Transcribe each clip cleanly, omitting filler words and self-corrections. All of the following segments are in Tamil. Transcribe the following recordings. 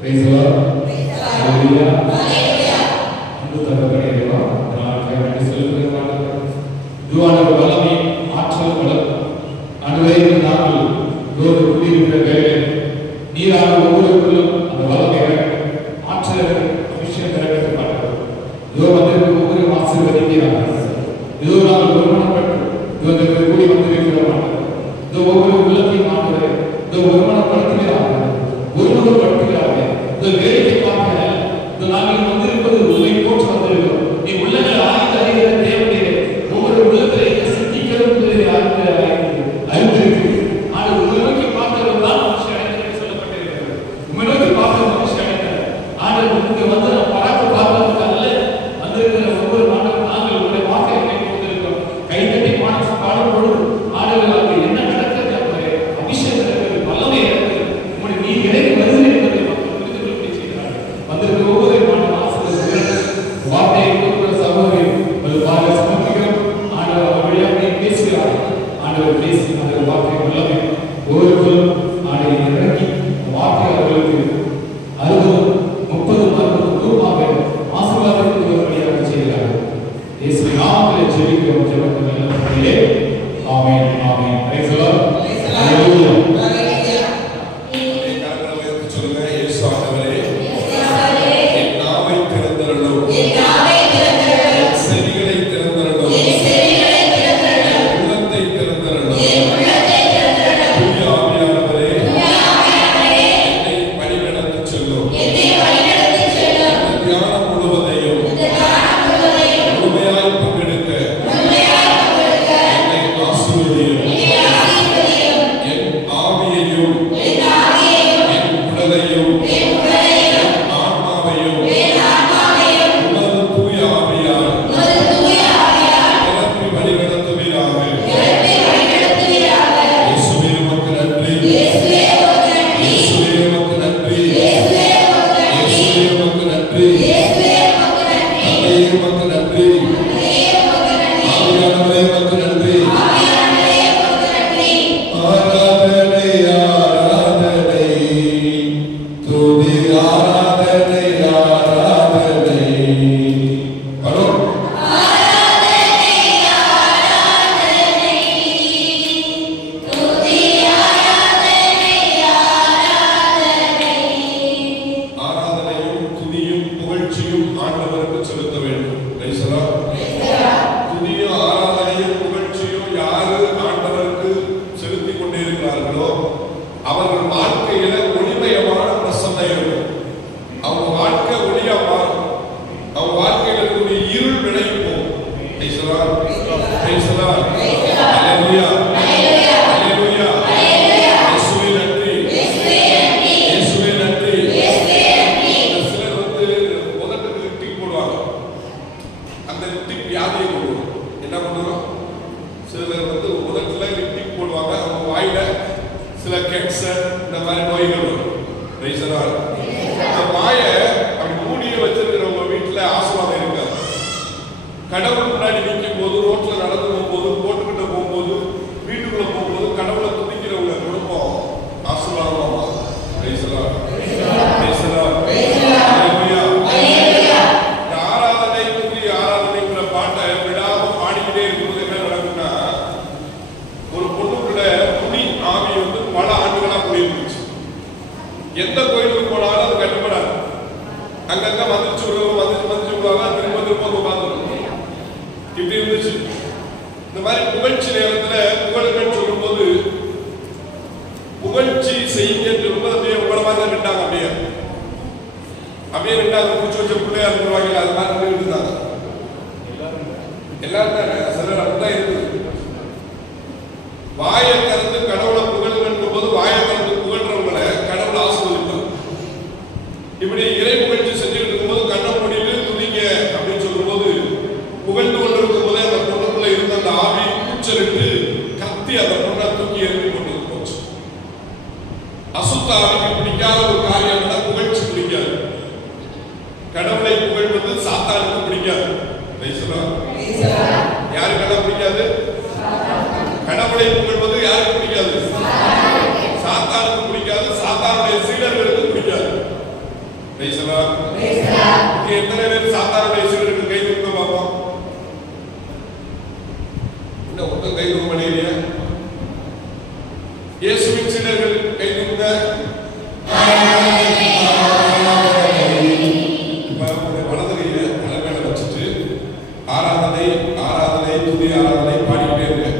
Praise the Lord. Hallelujah. அன்பு தகப்பனே தேவா, நாளைக்கு வேண்டி செலுத்துகிற மாட்டோம். இதுவான வல்லமை ஆற்றல் வளம் அன்றைய நாள் தோறு குடியிருக்கிற வேலை நீராக ஒவ்வொருவருக்கும் அந்த வல்லமை ஆற்றல் அபிஷேகம் கிடைக்க மாட்டோம். இதோ வந்து ஒவ்வொரு ஆசீர்வதிக்கிறார்கள். இதோ நாங்கள் ஒருமனப்பட்டு இதோ கூடி வந்திருக்கிற மாட்டோம். இதோ ஒவ்வொரு உள்ளத்தையும் ஆண்டவரே இதோ ஒருமனப்படுத்துகிறார்கள், ஒருவர் படுத்துகிறார்கள். இந்த வேலையை பார்க்க இந்த நாங்கள் வந்திருப்பது உண்மை போற்று வந்திருக்கிறோம். நீ உள்ளங்கள் ஆய்ந்து அறிகிற தேவனே, ஒவ்வொரு உள்ளங்களை சிந்திக்கிறது அறிந்திருக்கு. ஆனால் உங்களை நோக்கி பார்த்தவர்கள் தான் மனுஷன் அடைந்தது சொல்லப்பட்டிருக்கிறது. உங்களை நோக்கி பார்த்த மனுஷன் அடைந்தார். ஆனால் இங்கே வந்து பராக்கு பார்த்தவர்கள் அல்ல வந்திருக்கிற ஒவ்வொரு நாளும் நாங்கள் உங்களுடைய வார்த்தையை கேட்டு வந்திருக்கிறோம். கைத்தட்டி பாடும் பொழுது ஆடவர்கள் என்ன நடக்கிறது என்பதை அபிஷேகம் நடக்கிறது, வல்லமை நடக்கிறது, உங்களுடைய நீ இடையே வருது என்பதை மக்கள் புரிந்து கொள்ள செய்கிறார்கள். வந்திருக்கிற ஒவ்வொரு மாநில ஆசிரியர்கள் வார்த்தையை கொடுக்கிற சகோதரி ஒரு பாக சமர்ப்பிக்கிறோம். ஆண்டவர் வழியாக பேசுகிறார்கள். ஆண்டவர் பேசி அந்த வார்த்தை வல்லமை ஒவ்வொருவரும் ஆண்டவரை இறங்கி வார்த்தை அவர்களுக்கு 60, 30, 40 ரூபாக ஆசீர்வாதத்துக்கு வழியாக செய்கிறார்கள். இயேசுவின் நாமத்தில் ஜெபிக்கிறோம். ஜெபத்திலே ஆமென், ஆமென். Praise the Lord. ஹalleluya. கடவுளை புகழ்வது யாருக்கு பிடிக்காது? சாத்தானுக்கு பிடிக்காது, சாத்தானுடைய சீடர்களுக்கு பிடிக்காது. எத்தனை பேர் சாத்தானுடைய சீடருக்கு கை தூக்க பார்ப்போம்? என்ன ஒருத்தர் கை தூக்க மாட்டேங்கிறீங்க? இயேசுவின் சீடர்கள் கை தூக்க வலது கையில தலைமையில வச்சுட்டு ஆராதனை ஆராதனை துதி ஆராதனை பாடிக்கிட்டே இருக்கு.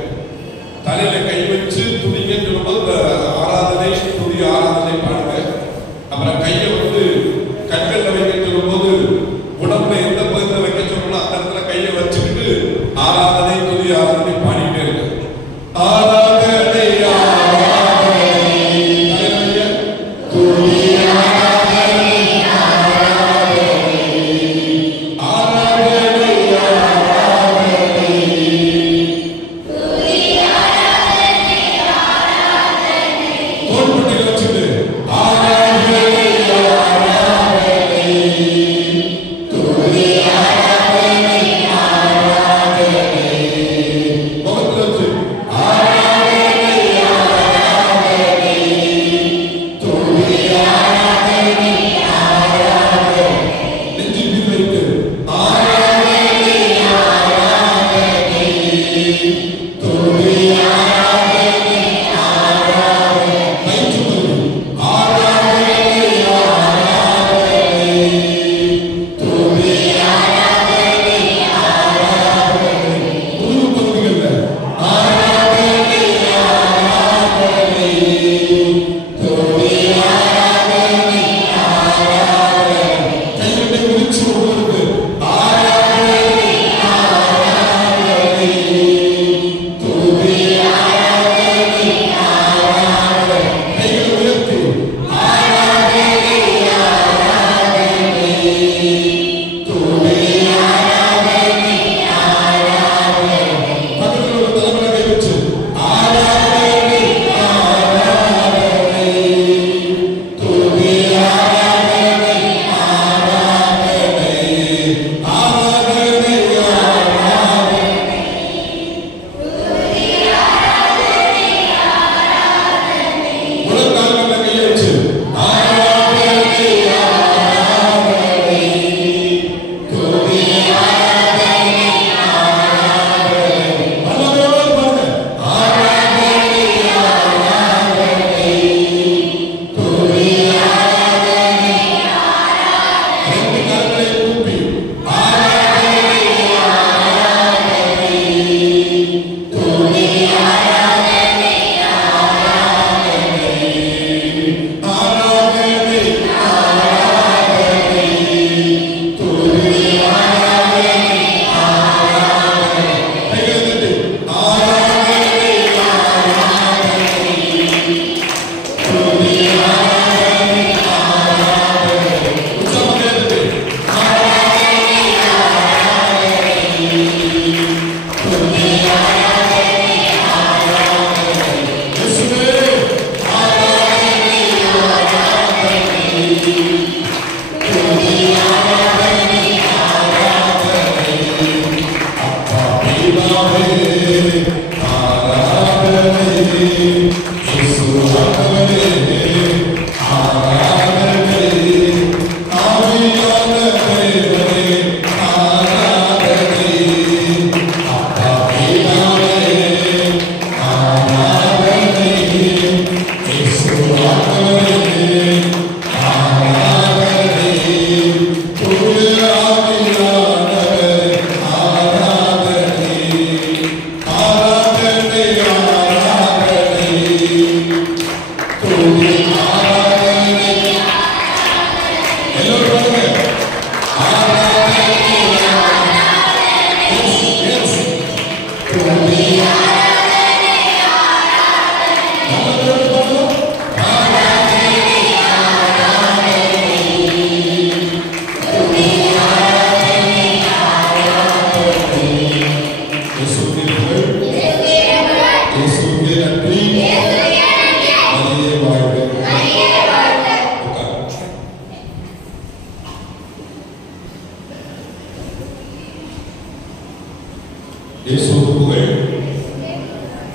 தலையில கை வச்சு துதிங்கன்னு சொல்லும்போது ஆராதனை துதி ஆராதனை பாடுங்க. அப்புறம் கையை வந்து கண்கள்ல வைக்க சொல்லும்போது உடம்புல எந்த பகுதியில் வைக்க சொல்லணும் அந்த இடத்துல கையை வச்சுக்கிட்டு ஆராதனை துதி ஆராதனை பாடிக்கிட்டே இருக்கு. ஆராதனை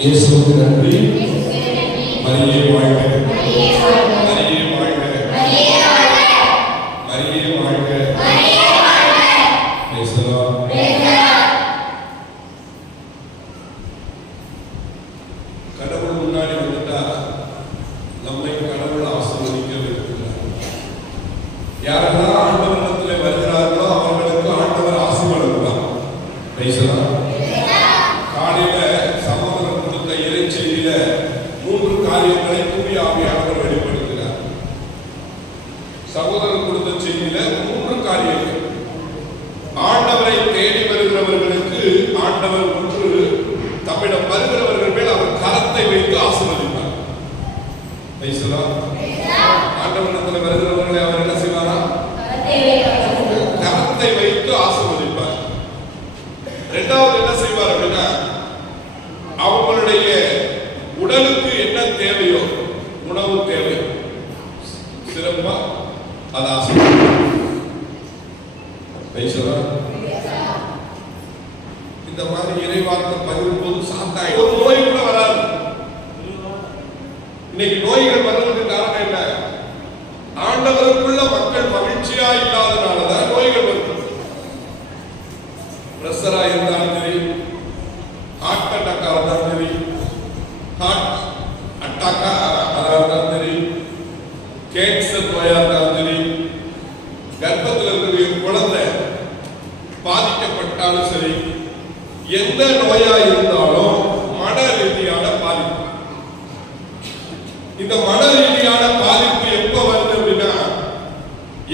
இயேசுவுக்கு நன்றி. மரியே வாழ்க, மரியே வாழ்க, மரியே வாழ்க, மரியே வாழ்க. சகோதரர் கொடுத்த செய்தியில 3 காரியங்கள். ஆண்டவரை தேடி வருகிறவர்களுக்கு ஆண்டவர் ஒன்று தம்மிடம் வருகிறவர்கள் மேல் அவர் கரத்தை வைத்து ஆசீர்வதிப்பார். ஆண்டவரிடத்தில் வருகிறவர்களை அவர் என்ன செய்வாரா? கரத்தை வைத்து ஆசீர்வதிப்பார். இரண்டாவது என்ன செய்வார் அப்படின்னா, அவங்களுடைய உடலுக்கு என்ன தேவையோ, உணவு தேவை சிறப்பா அது ஆசீர்வதிப்பார். இந்த மாதிரி இறைவார்த்தை பகிரும் போது சாத்தாய் ஒரு நோய் கூட வராது. இன்னைக்கு நோய்கள் வர்றதுக்கு காரணம் என்ன? ஆண்டவருக்குள்ள மக்கள் மகிழ்ச்சியா இல்லாதனாலதான் நோய்கள் வருது. பிரஷரா இருந்தாலும் சரி, ஹார்ட் அட்டாக்கா இருந்தாலும் சரி, ஹார்ட் அட்டாக்கா இருந்தாலும் சரி, கேன்சர் நோயா இருந்தாலும் சரி, கர்ப்பத்தில் இருக்கிற குழந்தை பாதிக்கப்பட்டாலும் சரி, எந்த நோயா இருந்தாலும் மன ரீதியான பாதிப்பு. இந்த மன ரீதியான பாதிப்பு எப்ப வருது அப்படின்னா,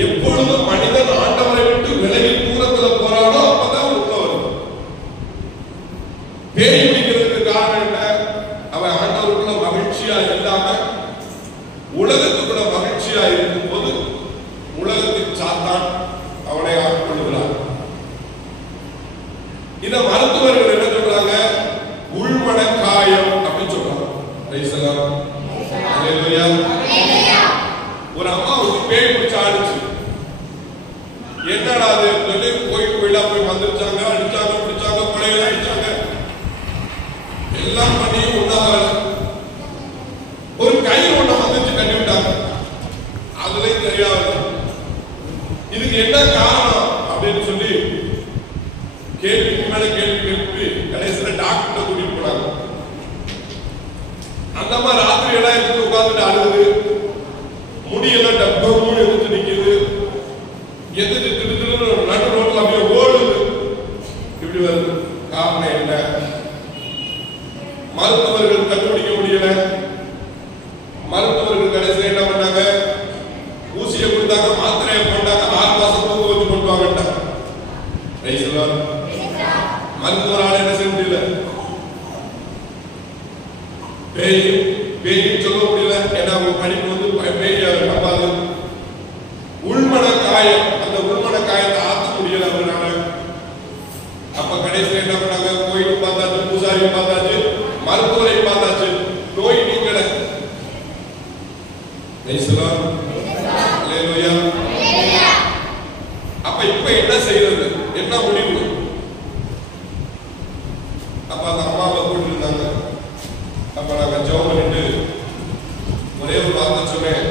எப்பொழுதும் மனிதன் ஆண்டவரை விட்டு விலகி தூரத்துல போறானோ அப்பதான் உள்ள வருது. பேய் பிடிக்கிறதுக்கு காரணம் என்ன? அவன் ஆண்டவருக்குள்ள மகிழ்ச்சியா இல்லாம உலகத்துக்குள்ள மகிழ்ச்சியா இருக்கும் போது உலகத்தின் சாத்தான் அவனை ஆட்கொள்கிறான். இத மருத்துவர்கள் என்ன சொல்றாங்க? உள்மன காயம் அப்படின்னு சொல்றாங்க. ஒரு அம்மாவுக்கு பேய் பிடிச்ச ஆடுச்சு. என்னடா அது சொல்லி கோயிலா போய் வந்துருச்சாங்க, அடிச்சாங்க, பிடிச்சாங்க, கொலையில அடிச்சாங்க, எல்லாம் பண்ணி ஒன்னாக ஒரு கயிறு ஒண்ண வந்துச்சு, கட்டி விட்டாங்க. அதுலயும் தெரியாது இதுக்கு என்ன காரணம் அப்படின்னு சொல்லி கேள்விக்கு மேல கேள்வி கேள்வி கடைசியில டாக்டர் கூட்டிட்டு போனாங்க. அந்த மாதிரி ராத்திரி எல்லாம் எடுத்து உட்கார்ந்துட்டு அழுது, முடியெல்லாம் டப்பம் எடுத்து நிக்குது, எதிர்த்து திட்டு நடு ரோட்ல அப்படியே ஓடுது. இப்படி வருது. காரணம் என்ன? மருத்துவர்கள் கண்டுபிடிக்க முடியல. மருத்துவர்கள் கடைசியில் என்ன பண்ணாங்க? ஊசியை கொடுத்தாங்க, மாத்திரையை போட்டாங்க, 6 மாசம் தூங்க வச்சு கொண்டு வாங்கட்டாங்க. மருத்துவரால் என்ன செய்ய முடியல? பேய் சொல்ல முடியல. ஏன்னா அவங்க படிப்பு வந்து பேய் நம்பாது. உள்மன காயம், அந்த உள்மன காயத்தை ஆற்ற முடியல அவங்களால. அப்ப கடைசியில் என்ன பண்ணாங்க? கோயிலும் பார்த்தாச்சு, பூசாரியும் பார்த்தாச்சு, மருத்துவரையும் பார்த்தாச்சு, நோய் நீங்கல. அப்ப இப்ப என்ன செய்யறது? என்ன முடிவு? அப்ப அந்த அம்மாவை கூட்டு இருந்தாங்க. அப்ப நாங்க ஜெபம் பண்ணிட்டு ஒரே ஒரு வார்த்தை சொன்னேன்.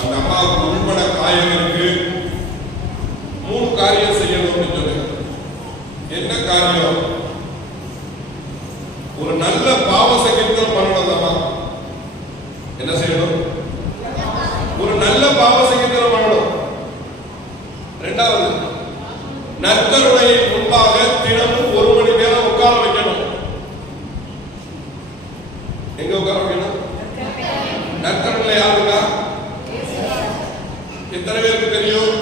அந்த அம்மாவுக்கு உள்மன காயம் இருக்கு, 3 காரியம் செய்யணும் அப்படின்னு சொன்னேன். என்ன காரியம்? ஒரு நல்ல பாவ சங்கீர்த்தனம் பண்ணணும். அம்மா என்ன செய்யணும்? ஒரு நல்ல பாவ சங்கீர்த்தனம் பண்ணணும். இரண்டாவது, நற்கருணை முன்பாக தினமும் 1 மணி நேரம் உட்கார வைக்கணும். எங்க உட்கார வைக்கணும்? நற்கருணை யாருக்கா? எத்தனை பேருக்கு தெரியும்?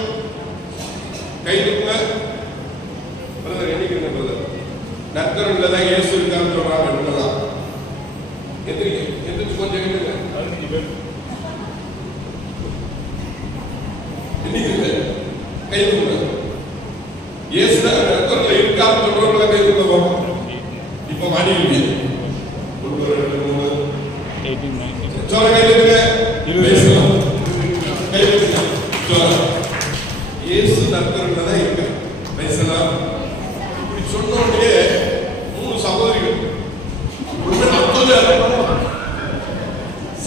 கை தூக்குங்க. பிரதர் எண்ணிக்கிறேன். பிரதர் நற்கருணையில தான் இயேசு இருக்கான்னு சொல்றாங்க. என்னதான் எந்திரிச்சு கொஞ்சம் எண்ணுங்க. கை தூக்குங்க. இயேசு தான் நற்கருணையில இருக்கான்னு சொல்றவங்களை கை தூக்குங்க. இப்ப மணி இல்லை. சொல்ல கை தூக்குங்க. கை தூக்குங்க. சொல்ல இயேசு நற்கருணையில தான் இருக்க. பேசலாம். இப்படி சொன்ன உடனே 3 சகோதரிகள்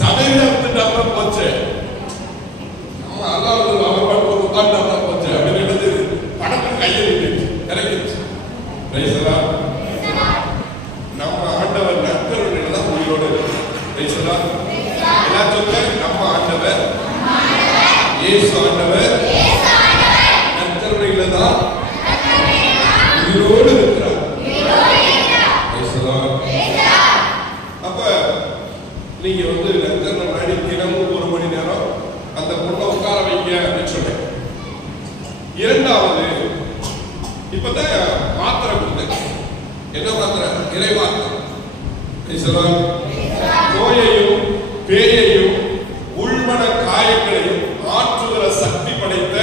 சபையில வந்துட்டாங்க. போச்சு நம்ம அல்லாவது அவர் பாட்டு உட்கார்ந்தா போச்சு அப்படின்னு பணத்தை கையில் இறங்கிடுச்சு. பேசலாம். நம்ம ஆண்டவர் நற்கருணையில தான் உயிரோடு. பேசலாம். எல்லாம் சொல்ல நம்ம ஆண்டவர் இயேசு ஆண்டவர் நற்கருணையில தான் உயிரோடு இருக்கிறார். அப்ப நீங்க வந்து நற்கருணை தினமும் 1 மணி நேரம் அந்த பொண்ணை உட்கார வைக்க இரண்டாவது இப்பதான் மாத்திரை கொடுத்தேன். என்ன மாத்திரை? இறை வார்த்தை. நோயையும் பேயையும் உள்மன காயங்களையும் ஆற்றுகிற சக்தி படைத்த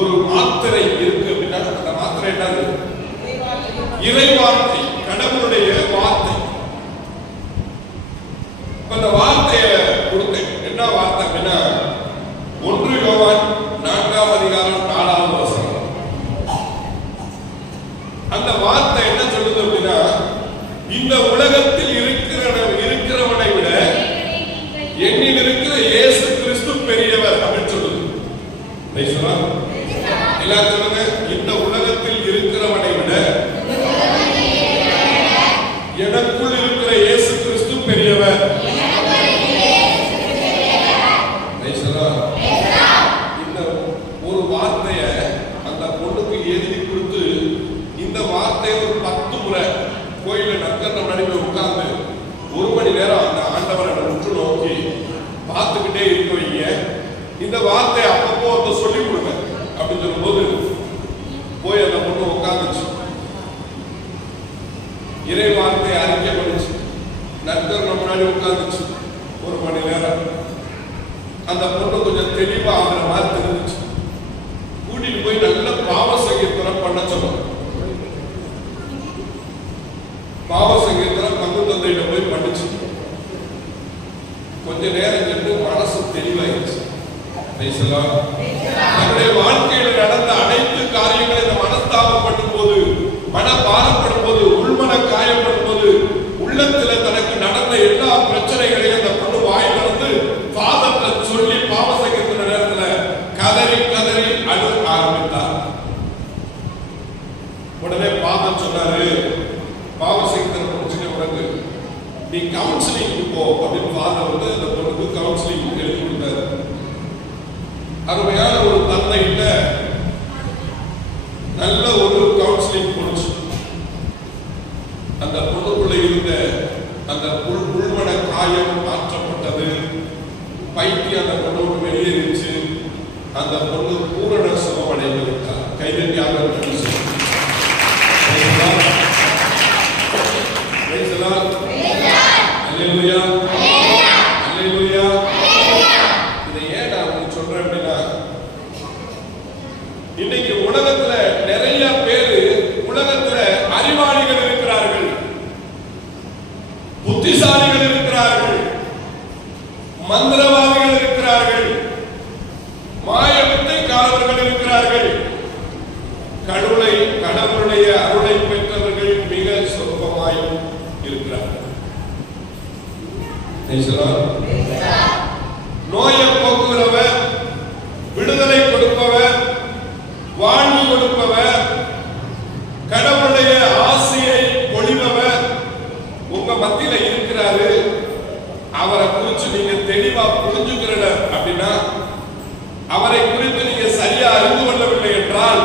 ஒரு மாத்திரை இருக்கு அப்படின்னா அந்த மாத்திரை என்னது? இறை வார்த்தை, கடவுளுடைய வார்த்தை. அந்த வார்த்தையை கொடுத்தேன். என்ன வார்த்தை அப்படின்னா 1 யோவான் 4ஆம் அதிகாரம் 4ஆவது வசனம். அந்த வார்த்தை என்ன சொல்லுது அப்படின்னா, இந்த உலகத்தில் இருக்கிறவனை விட என்னில் இருக்கிற இயேசு கிறிஸ்து பெரியவர் அப்படின்னு சொல்லுது. எல்லாரும் சொல்லுங்க, இந்த உலகத்தில் இருக்கிறவனை விட எனக்குள் இருக்கிற இயேசு கிறிஸ்து பெரியவர். இந்த ஒரு வார்த்தைய அந்த பொண்ணுக்கு எழுதி கொடுத்து இந்த வார்த்தையை ஒரு 10 முறை கோயில நக்கர் முன்னாடி போய் உட்கார்ந்து 1 மணி நேரம் அந்த ஆண்டவரை உற்று நோக்கி பார்த்துக்கிட்டே இருக்க வைங்க. இந்த வார்த்தையை அப்பப்போ ஒருத்த சொல்லி கொடுங்க அப்படின்னு சொல்லும் போது போய் அந்த பொண்ணு உட்காந்துச்சு. இறை வார்த்தையை அறிக்கை பண்ணிச்சு. நக்கர் முன்னாடி உட்காந்துச்சு 1 மணி நேரம். அந்த பொண்ணு கொஞ்சம் தெளிவா ஆகிற மாதிரி தெரிஞ்சிச்சு. கூட்டிட்டு போய் நல்ல பாவ சங்கீர்த்தனம் பண்ண சொன்னோம். பாவ சங்கீர்த்தனம் பங்கு தந்தையிட்ட போய் பண்ணிச்சு. கொஞ்ச நேரம் சென்று மனசு தெளிவாயிடுச்சு. நம்முடைய வாழ்க்கையில் நடந்த அனைத்து காரியங்களை இந்த மனஸ்தாபப்படும் போது, மனபாரப்படும் போது, உள்மன காயப்படும் போது, உள்ளத்துல தனக்கு நடந்த எல்லா பிரச்சனைகளையும் அந்த பொண்ணு வாய் திறந்து பாதத்தை சொல்லி பாவ சங்கீர்த்தன நேரத்துல கதறி கதறி அழுக ஆரம்பித்தார். உடனே பாதம் சொன்னாரு, பாவ சங்கீர்த்தனம் முடிச்சுட்டு உனக்கு நீ கவுன்சிலிங் போ அப்படின்னு பாதம் வந்து அந்த பொண்ணுக்கு கவுன்சிலிங் எழுதி கொடுத்தாரு. அருமையான ஒரு தந்தைகிட்ட நல்ல ஒரு கவுன்சிலிங் போச்சு. அந்த பொண்ணுக்குள்ள இருந்த அந்த உள்மன காயம் மாற்றப்பட்டது. பைத்தியம் அந்த பொண்ணோடு வெளியேறிச்சு. அந்த பொண்ணு பூரண சுகம் அடைந்து விட்டார். கைதட்டியாக இதை ஏன் நான் உங்களுக்கு சொல்றேன் அப்படின்னா, இன்னைக்கு உலகத்துல நிறைய பேரு உலகத்துல அறிவாளிகள் இருக்கிறார்கள், புத்திசாலிகள் இருக்கிறார்கள், மந்திரவாதிகள் இருக்கிறார்கள், மாயவித்தைக்காரர்கள் இருக்கிறார்கள். கடவுளுடைய அருளை பெற்றவர்கள் மிக சொற்பமாய் இருக்கிறார்கள். நோயை போக்குகிறவர், விடுதலை கொடுப்பவர், வாழ்வு கொடுப்பவர், கடவுளுடைய ஆசையை பொழிபவர் உங்க மத்தியில இருக்கிறாரு. அவரை குறித்து நீங்க தெளிவா புரிஞ்சுக்கிறல அப்படின்னா, அவரை குறித்து நீங்க சரியா அறிந்து கொள்ளவில்லை என்றால்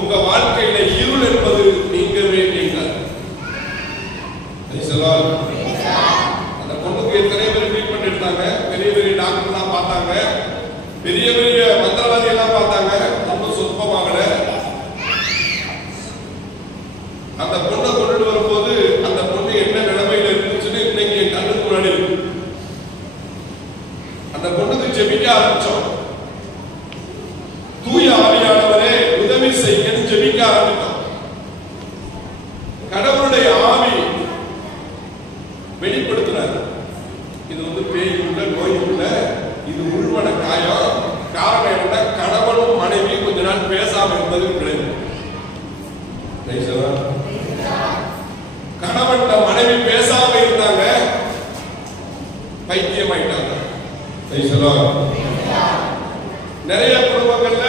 உங்க வாழ்க்கையில இருள் என்பது நீங்கவே நீங்கள். அந்த பொண்ணுக்கு எத்தனை பேர் ட்ரீட்மெண்ட் எடுத்தாங்க, பெரிய பெரிய டாக்டர் எல்லாம் பார்த்தாங்க, பெரிய பெரிய மந்திரவாதி எல்லாம் பார்த்தாங்க, ஒன்றும் சொற்பமாகல. அந்த பொண்ணை கொண்டுட்டு வரும்போது அந்த பொண்ணு என்ன நிலைமையில இருந்துச்சுன்னு இன்னைக்கு என் கண்ணுக்கு முன்னாடி இருக்கு. அந்த பொண்ணுக்கு ஜெபிக்க ஆரம்பிச்சோம். தூய ஆவியானவரே உதவி செய்யன்னு ஜெபிக்க ஆரம்பித்தோம். கடவுளுடைய ஆவி வெளிப்படுத்தினார். இது வந்து பேய் உள்ள, நோய் உள்ள, இது உள்மன காயம். காரணம் என்ன? கணவனும் மனைவி கொஞ்ச நாள் பேசாம இருந்தது விளைவு. கணவன் மனைவி பேசாம இருந்தாங்க, பைத்தியமாயிட்டாங்க. நிறைய குடும்பங்கள்ல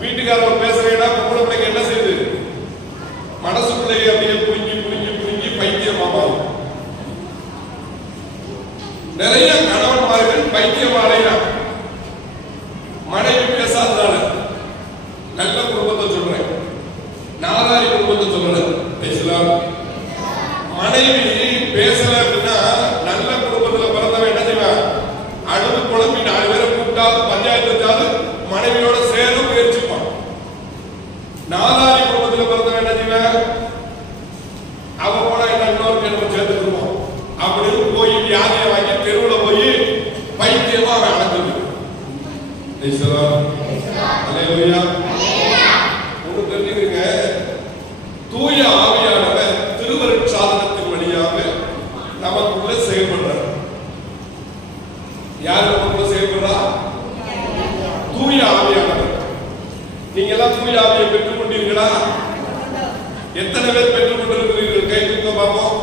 வீட்டுக்காரர் பேசுறேன்னா குடும்பத்துக்கு என்ன செய்யுது? மனசுக்குள்ளேயே அப்படியே புரிஞ்சு புரிஞ்சு புரிஞ்சு பைத்தியமாகும். நிறைய கணவன்மார்கள் பைத்தியம் அடைகிறாங்க மனைவி பேசாததால. நல்ல குடும்பத்தை சொல்றேன், நாதாரி குடும்பத்தை சொல்றேன். மனைவி பேசல அப்படின்னா நல்ல குடும்பத்துல பிறந்தவன் என்ன செய்வான்? அழுது குழம்பி 4 பேரை கூப்பிட்டாது பஞ்சாயத்து வச்சாது மனைவியோட சேர முயற்சிப்பான். நாலாரி குடும்பத்தில் பிறந்தவன் என்ன செய்வேன்? அவன் போனா என்ன நம்ம சேர்த்துக்குவோம் அப்படின்னு போய் வியாதியை வாங்கி தெருவில் போய் பைத்தியமா அவன் அடைஞ்சது. ஒன்று தெரிஞ்சுக்கிறீங்க, தூய ஆவியானவர் திருவருட்சாதனத்தின் வழியாக நமக்குள்ள செயல்படுறார். யார் நமக்குள்ள செயல்படுறா? தூய ஆவியானவர். நீங்க எல்லாம் தூய ஆவியை பெற்றுக் கொண்டீர்களா? எத்தனை பேர் பெற்றுக் கொண்டிருக்கிறீர்கள்? கை தூக்க பார்ப்போம்.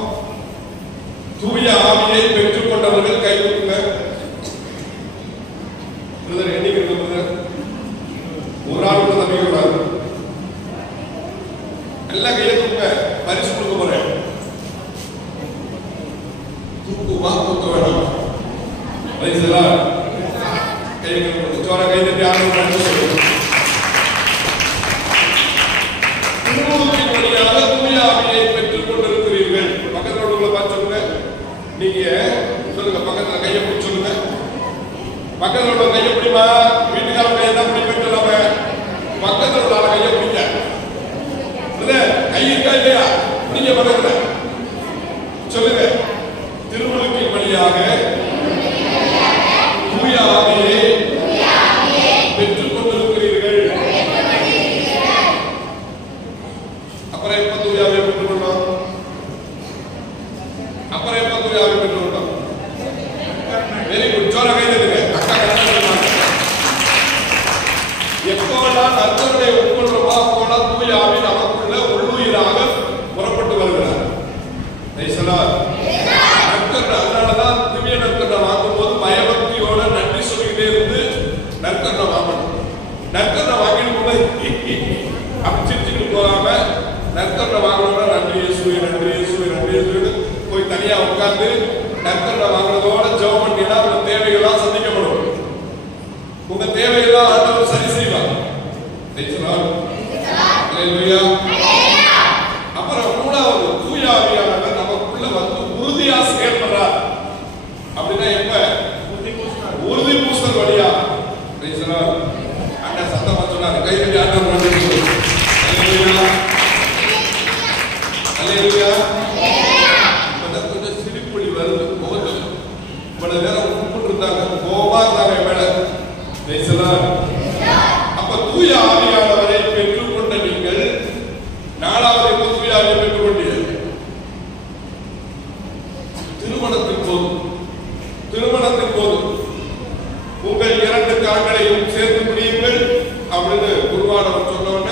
தூய ஆவியை பெற்றுக் கொண்டவர்கள் கை தூக்குங்க. எண்ணிக்கை ஒரு ஆள் கூட நம்பிக்கை கூடாது. எல்லாம் கையை தூக்க. பரிசு கொடுக்க போறேன். தூக்குமா தூக்க வேண்டாமா? கை சோர கை தட்டி ஆரம்பிச்சு தூய ஆவியை பெற்றுக் கொண்டிருக்கிறீர்கள். பக்கத்தில் உள்ள பார்த்து சொல்லுங்க. நீங்க சொல்லுங்க, பக்கத்துல கையை பிடிச்சு சொல்லுங்க. பக்கத்தில் உள்ள கையை பிடிமா? வீட்டுக்கார கையை தான் பிடிப்பேன் சொல்லாம பக்கத்தில் உள்ள கையை பிடிக்க. கை இருக்கா இல்லையா? நீங்க பக்கத்துல சொல்லுங்க. திருமுழுக்கின் வழியாக தூய ஆவியை பெற்றுக் கொண்டிருக்கிறீர்கள். அப்புறம் எப்ப தூய ஆவியை பெற்றுக் கொண்டோம்? அப்புறம் எப்ப தூய ஆவியை பெற்றுக் கொண்டோம்? Very good. சோர கைதுங்க. எப்போலாம் நற்கருணை உட்கொள்றோமோ அப்போலாம் தூய ஆவி நமக்குள்ள உள்ளுயிராக புறப்பட்டு வருகிறார். அதனாலதான் திவ்ய நற்கருணை வாங்கும் போது பயபக்தியோட நன்றி சொல்லிக்கிட்டே இருந்து நற்கருணை வாங்கணும். நற்கருணை வாங்கிட்டு போல அப்படி சிரிச்சுக்கிட்டு போகாம நற்கருணை வாங்கணும்னா நன்றி இயேசுவே, நன்றி இயேசுவே, நன்றி இயேசுவே போய் தனியா உட்கார்ந்து நற்கருணை வாங்குறதோட ஜெபம் பண்ணினா உங்க தேவைகள்லாம் சந்திக்கப்படும். உங்க தேவைகள்லாம் ஆண்டவர் சரி செய்வார். அப்புறம் மூணாவது, தூய ஆவியானவர் நமக்குள்ள வந்து உறுதியா செயல்படுறார். அப்படின்னா எப்ப? உறுதி பூசல் வழியா. அண்ணா சத்தமா சொன்னாரு. கை தட்டி ஆண்டவர் கொஞ்சம் சிரிப்பொழி வருது முகத்துல. இவ்வளவு நேரம் உட்பட்டு இருந்தாங்க, கோபமா இருந்தாங்க மேல. அப்ப தூய ஆவியானவரை பெற்றுக் கொண்ட நீங்கள் நாலாவது தூய ஆவியை பெற்றுக் கொண்டீர்கள். திருமணத்தின் போது உங்கள் இரண்டு கரங்களையும் சேர்த்து முடியுங்கள் அப்படின்னு குருவானவர் சொன்னோட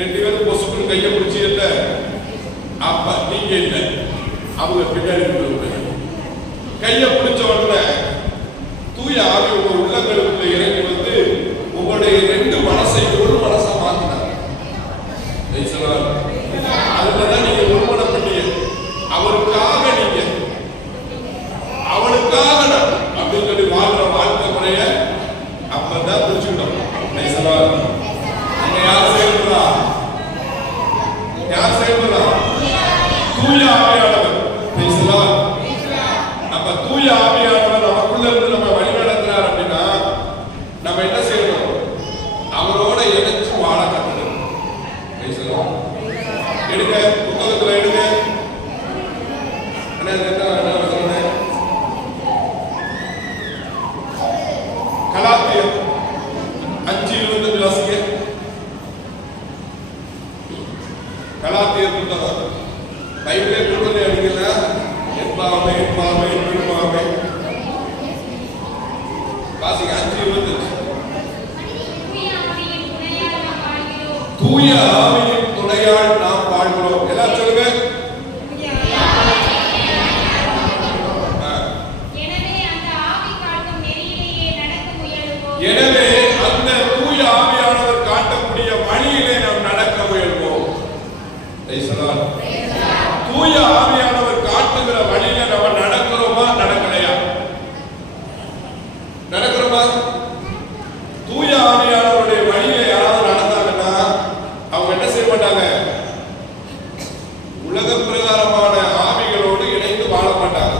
2 பேரும் பொசுக்குன்னு கையை பிடிச்சி இல்ல. அப்ப நீங்க இல்லை, அவங்க பின்னாடி கையை பிடிச்ச உடனே தூய ஆவி உங்க உள்ளங்களுக்குள்ள இறங்கி வந்து உங்களுடைய 2 மனசை ஒரு மனசா மாத்தினார். அதுலதான் நீங்க ஒருமணம் பண்ணீங்க. அவருக்காக நீங்க அவளுக்காக அப்படின்னு சொல்லி வாழ்ற வாழ்க்கை முறைய அப்பதான் புரிச்சுக்கிட்டோம். நீங்க யார் செயல்படுறா? யார் செயல்படுறா? தூய ஆவியானவர். அப்ப தூய ஆவியானவர் நமக்குள்ள இருந்து நம்ம வழிநடத்துறார் அப்படின்னா நம்ம என்ன செய்யணும்? அவரோட இணைச்சு வாழ கத்துக்கணும். எடுங்க, புத்தகத்துல எடுங்க. கலாத்தியர் 5:25 வாசிங்க. கலாத்தியர் புத்தகம் பைபிளே கொடுக்கல அப்படிங்களா? என்பாமை என்பாமை என்பாமை வாசிங்க. 5:25. தூய ஆவியின் துணையால் நாம் வாழ்கிறோம். எல்லாம் சொல்லுங்க. எனவே அந்த தூய ஆவியானவர் காட்டக்கூடிய வழியிலே நாம் நடக்க முயல்வோம். தூய ஆவியானவர் காட்டுகிற வழியில நம்ம நடக்கிறோமா நடக்கலையா? நடக்கிறோமா? தூய ஆவியானவருடைய வழியில யாராவது நடந்தாங்கன்னா அவங்க என்ன செய்ய மாட்டாங்க? உலக பிரகாரமான ஆவிகளோடு இணைந்து வாழ மாட்டாங்க.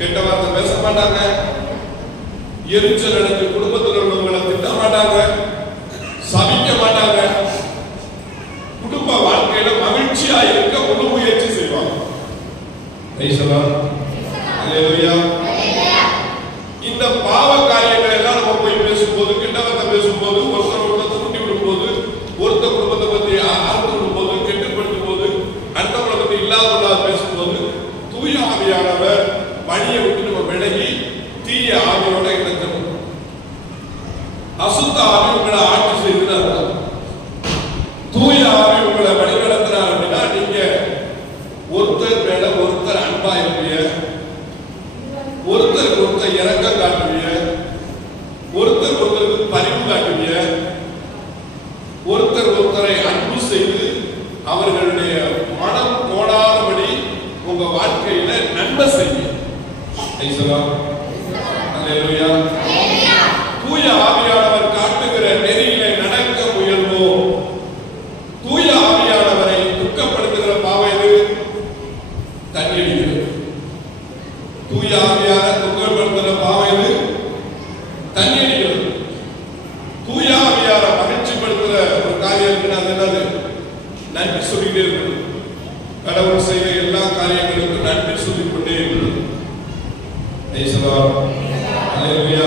கெட்ட வார்த்தை பேச மாட்டாங்க. எரிச்சல் அடைஞ்சு குடும்பத்தில் உள்ளவங்களை அல்லேலூயா. இந்த பாவ காரியங்களை எல்லாம் நம்ம போய் பேசும்போது, கிட்டவத்தை பேசும்போது, ஒருத்தர் குடும்பத்தை தூண்டி விடும்போது, ஒருத்தர் குடும்பத்தை பத்தி அறுத்து விடும்போது, கெட்டுப்படுத்தும் போது, அடுத்தவங்களை பத்தி இல்லாத பேசும்போது, தூய ஆவியானவர் வழியை விட்டு நம்ம விலகி தீய ஆவியோட இணைக்கணும். அசுத்த ஆவி உங்களை ஆட்சி செய்கிறார். தூய ஆவி உங்களை வழிநடத்துறார் அப்படின்னா நீங்க ஒருத்தர் மேல ஒருத்தர் அன்பா இருப்பீங்க, ஒருத்தருக்கு ஒருத்தர் இரக்கம் காட்டுவீங்க, ஒருத்தர் ஒருத்தருக்கு பரிவு காட்டுவீங்க, ஒருத்தர் ஒருத்தரை அன்பு செய்து அவர்களுடைய மனம் கோடாதபடி உங்க வாழ்க்கையில நன்மை செய்வீங்க. அல்லேலூயா. தூய ஆவியானவர் காட்டுகிற நெறியில நடக்க முயல்வோம். தூய ஆவியானவரை துக்கப்படுத்துகிற பாவம் எது? தண்ணி அடிக்கிறது. தூய ஆவியான துக்கப்படுத்துகிற பாவம் எது? தண்ணி அடிக்கிறது. தூய ஆவியார மகிழ்ச்சிப்படுத்துகிற ஒரு காரியம் இருக்குன்னா அது என்னது? நன்றி சொல்லிட்டே இருக்கிறது. கடவுள் செய்த எல்லா காரியங்களுக்கும் நன்றி சொல்லிக் கொண்டே இருக்கிறது. அல்லேலூயா.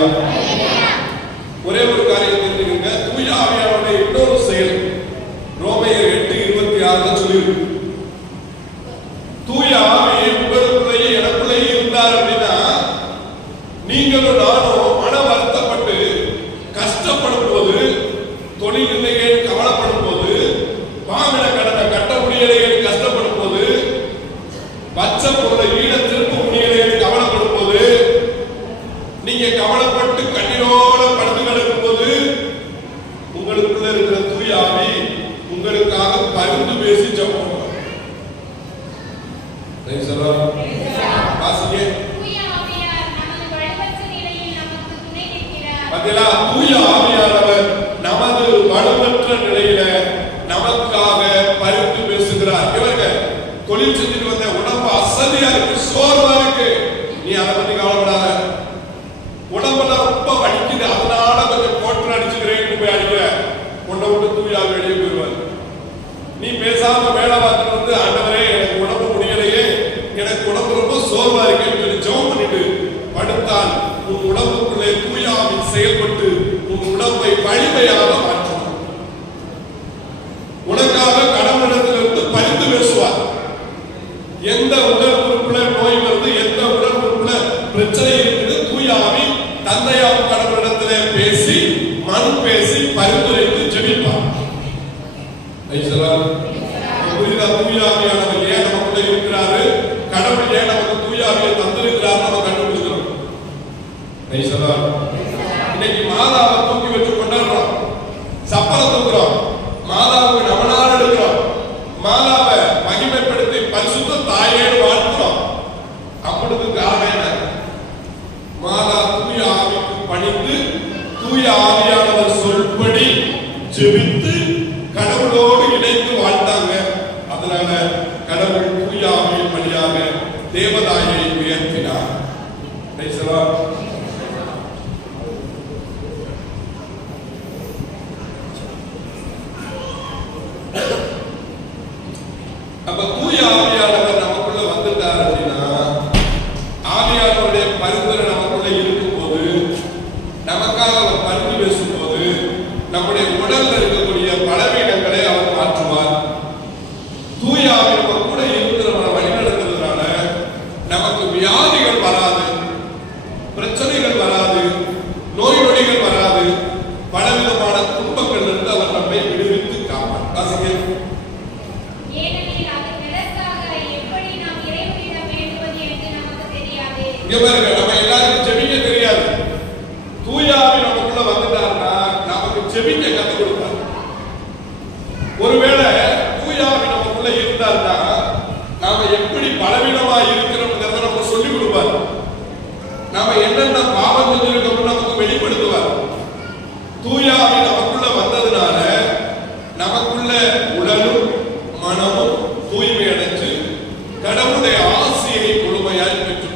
ஒரே ஒரு காரியம் தெரிஞ்சுக்கங்க, தூய ஆவியானவருடைய இன்னொரு செயல் ரோமையர் 8:26 சொல்லியிருக்கு. தூய ஆவி உங்களுக்குள்ளேயே எனக்குள்ளேயே இருந்தார் அப்படின்னா நீங்களும் நானும் மன வருத்தப்பட்டு கஷ்டப்படும் போது, தொழில் இல்லையே கவலைப்படும் போது, வாங்கின கடனை கட்ட முடியலையே கஷ்டப்படும் போது, பச்ச பொருளை ஈட திருப்ப முடியலையே கவலைப்படும் போது, நீங்க கவலைப்பட்டு கண்ணீரோட படுத்து கிடக்கும் போது உங்களுக்குள்ள இருக்கிற தூய ஆவி உங்களுக்காக பரிந்து பேசி ஜெபம் பண்ணுவார். தூய ஆவியானவர் நமது வலுவற்ற நிலையில நமக்காக பரிந்து பேசுகிறார். இவர்கள் தொழில் செஞ்சுட்டு வந்த உடம்பு அசதியா இருக்கு, சோர்வா இருக்கு, நீ அதை பத்தி கவலைப்படாத, உடம்பெல்லாம் ரொம்ப வலிக்குது, அதனால கொஞ்சம் போட்டு அடிச்சுக்கிறேன்னு போய் அடிக்கிற, உன்னை விட்டு தூய ஆவி வெளியே போயிடுவார். நீ பேசாம வேலை பார்த்துட்டு வந்து ஆண்டவரே எனக்கு உடம்பு முடியலையே, எனக்கு உடம்பு ரொம்ப சோர்வா இருக்கேன்னு சொல்லி ஜெபம் பண்ணிட்டு படுத்தால் உன் உடம்புக்குள்ளே தூய ஆவி செயல்பட்டு உன் உடம்பை வலிமையாக மாற்றும். உனக்காக கடவுளிடத்திலிருந்து பரிந்து பேசுவார். எந்த உடல் உறுப்புல நோய் வருது, எந்த உடல் உறுப்புல பிரச்சனை இருக்குது, தூய ஆவி தந்தையாம் கடவுளிடத்திலே பேசி மனு பேசி பரிந்துரைத்து ஜெபிப்பார். தூய ஆவியானவர் ஏன் நமக்குள்ள இருக்கிறாரு, கடவுள் ஏன் நமக்கு தூய ஆவியை தந்திருக்கிறார் நம்ம கண்டுபிடிக்கிறோம். இன்னைக்கு மாதாவை தூக்கி வச்சு கொண்டாடுறோம், சப்பரை தூக்குறோம், மாதாவுக்கு நவநாள் எடுக்கிறோம், மாதாவை மகிமைப்படுத்தி பரிசுத்த தாயேன்னு வாழ்த்துறோம். அப்பொழுது காரணம் என்ன? மாதா தூய ஆவிக்கு பணிந்து தூய ஆவியானவர் சொல்படி ஜெபித்து கடவுளோடு இணைந்து வாழ்ந்தாங்க. அதனால கடவுள் தூய ஆவியின் வழியாக தேவதாயை உயர்த்தினார். அப்ப தூய ஆவியானவர் நமக்குள்ள வந்துட்டார் அப்படின்னா, ஆவியானவருடைய பரிந்துரை நமக்குள்ள இருக்கும் போது, நமக்காக அவர் பரிந்து பேசும்போது நம்முடைய உடல்ல இருக்கக்கூடிய பலவீனங்களை அவர் மாற்றுவார். தூய ஆவி நம்ம கூட இருந்து நம்மளை வழிநடத்துறதுனால நமக்கு வியாதிகள் வராது, பிரச்சனைகள் வராது, நோய் நொடிகள் வராது, பலவிதமான துன்பங்கள் இருந்து அவர் நம்மை விடுவித்து காப்பார். நம்ம எல்லாருக்கும் ஜெபிக்க தெரியாது. தூய ஆவி நமக்குள்ள வந்துட்டாருன்னா நமக்கு ஜெபிக்க கத்துக் கொடுப்பார். ஒருவேளை தூய ஆவி நமக்குள்ள இருந்தாருன்னா நாம எப்படி பலவீனமா இருக்கிறோம்ங்கிறத நமக்கு சொல்லிக் கொடுப்பார். நாம என்னென்ன பாவம் செஞ்சிருக்கோம்னு நமக்கு வெளிப்படுத்துவார். தூய ஆவி நமக்குள்ள வந்ததுனால நமக்குள்ள உடலும் மனமும் தூய்மை அடைஞ்சு கடவுளுடைய ஆசையை முழுமையாய் பெற்றுக்கொள்ளும்.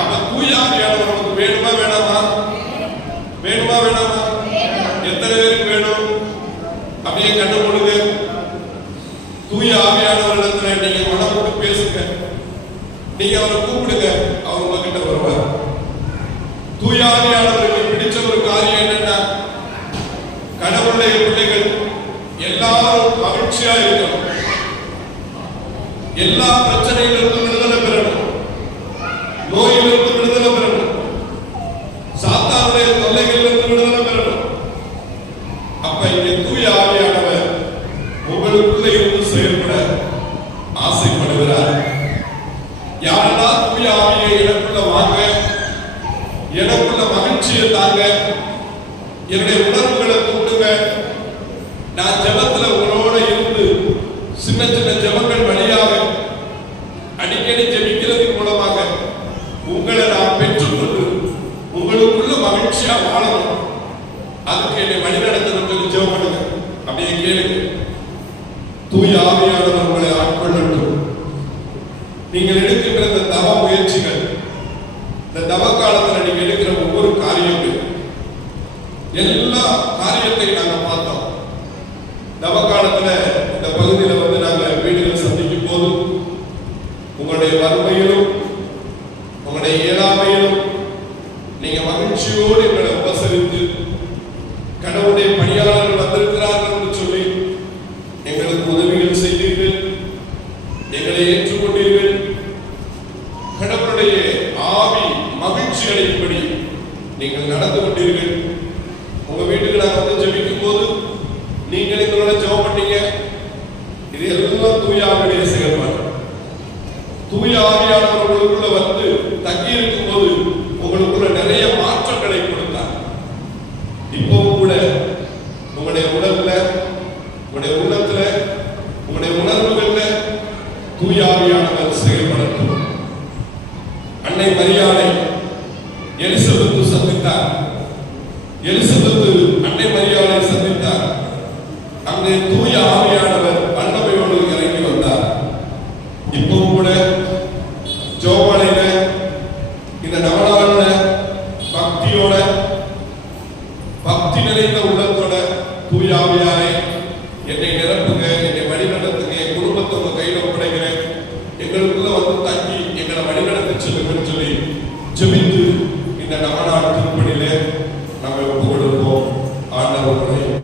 அப்ப தூய ஆவியானவர் நமக்கு வேணுமா வேணாமா? வேணுமா வேணாமா? எத்தனை பேருக்கு வேணும்? அப்படியே கண்டு போடுங்க. தூய அவரை கூப்பிடுங்க, அவர் உங்ககிட்ட வருவார். தூய ஆவியானவருக்கு பிடிச்ச ஒரு காரியம் என்னன்னா, கடவுளுடைய பிள்ளைகள் எல்லாரும் மகிழ்ச்சியா இருக்கணும், எல்லா பிரச்சனையிலிருந்து விடுதலை பெறணும், நோயிலிருந்து விடுதலை பெறணும், சாத்தானுடைய தொல்லைகளிலிருந்து விடுதலை பெறணும். அப்ப இங்கே தூய ஆவியானவர் உங்களுக்குள்ள இருந்து செயல்பட ஆசைப்படுகிறார். யாரெல்லாம் தூய ஆவியை எனக்குள்ள வாங்க, எனக்குள்ள மகிழ்ச்சியை தாங்க, என்னுடைய உணர்வுகளை தூண்டுங்க, நான் ஜெபத்துல உங்களோட இருந்து சின்ன சின்ன ஜெபங்கள் வழியாக அடிக்கடி ஜெபிக்கிறதுக்கு மூலமாக உங்களை நான் பெற்றுக்கொண்டு உங்களுக்குள்ள மகிழ்ச்சியா வாழணும். அதுக்கு என்னை வழிநடத்தணும். ஜெபம் பண்ணுங்க, அப்படியே கேளுங்க. தூய ஆவியானவர் உங்களை ஆட்கொள்ளட்டும். நீங்கள் எடுக்கின்ற இந்த தவ முயற்சிகள், இந்த தவ காலத்தில் நீங்க எடுக்கிற ஒவ்வொரு காரியங்கள், எல்லா காரியத்தையும் நாங்க பார்த்தோம். தவ காலத்துல இந்த பகுதியில வந்து நாங்க வீடுகளை சந்திக்கும் போது உங்களுடைய வறுமையிலும் உங்களுடைய இயலாமையிலும் நீங்க மகிழ்ச்சியோடு எங்களை உபசரித்து கடவுளுடைய பணியாளர்கள் வந்திருக்கிறார்கள் என்று சொல்லி எங்களுக்கு உதவிகள் செய்தீர்கள், எங்களை ஏற்றுக்கொண்டீர்கள். கடவுளுடைய ஆவி மகிழ்ச்சி அடையும்படி நீங்கள் நடந்து கொண்டீர்கள். உங்க வீட்டுக்கு நாங்கள் வந்து ஜெபிக்கும் போது நீங்கள் எங்களோட ஜெபம் பண்ணீங்க. இது எல்லாம் தூய ஆவியுடைய செயல்பாடு. தூய ஆவியானவர்களுக்குள்ள வந்து தங்கி இருக்கும் போது உங்களுக்குள்ள நிறைய மாற்றங்களை கொடுத்தார். இப்பவும் கூட உங்களுடைய உடல்ல, உங்களுடைய உள்ளத்துல, உங்களுடைய உணர்வுகள்ல தூய ஆவியானவர் செயல்படட்டும். அன்னை மரியாதை எலிசபெத்து சந்தித்தார். எலிசபெத்து அன்னை மரியாதை சந்தித்தார். அங்கே தூய ஆவியானவர் வல்லமையோடு இறங்கி வந்தார். இப்பவும் கூட ஜோவானையில இந்த நவநாள்ல பக்தியோட, பக்தி நிறைந்த உள்ளத்தோட தூய ஆவியாரை என்னை நிரப்புங்க, என்னை வழிநடத்துங்க, என் குடும்பத்தை உங்க கையில ஒப்படைக்கிறேன், எங்களுக்குள்ள வந்து தங்கி எங்களை வழிநடத்தி செல்லுங்கன்னு சொல்லி ஜெபித்து இந்த நவநாட்டு